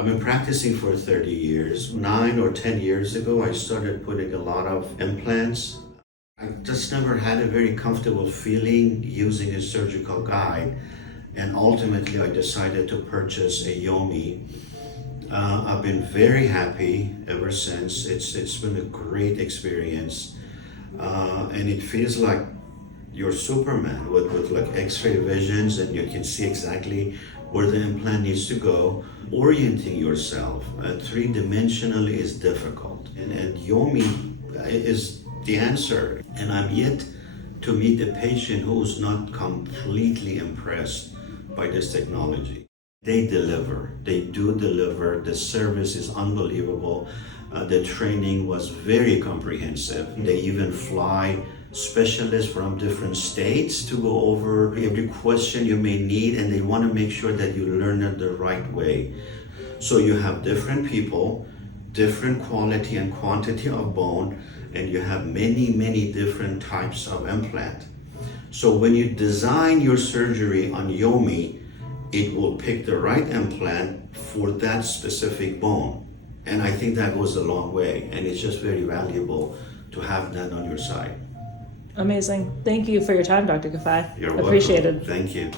I've been practicing for 30 years. 9 or 10 years ago, I started putting a lot of implants. I just never had a very comfortable feeling using a surgical guide, and ultimately I decided to purchase a Yomi. I've been very happy ever since. It's been a great experience, and it feels like you're Superman with like X-ray visions, and you can see exactly where the implant needs to go. Orienting yourself three-dimensionally is difficult, and Yomi is the answer. And I'm yet to meet a patient who's not completely impressed by this technology. They deliver. They do deliver. The service is unbelievable. The training was very comprehensive. They even fly specialists from different states to go over every question you may need, and they want to make sure that you learn it the right way. So you have different people, different quality and quantity of bone, and you have many different types of implant. So when you design your surgery on Yomi, it will pick the right implant for that specific bone. And I think that goes a long way, and it's just very valuable to have that on your side. Amazing. Thank you for your time, Dr. Kafayi. You're welcome. Appreciated. Thank you.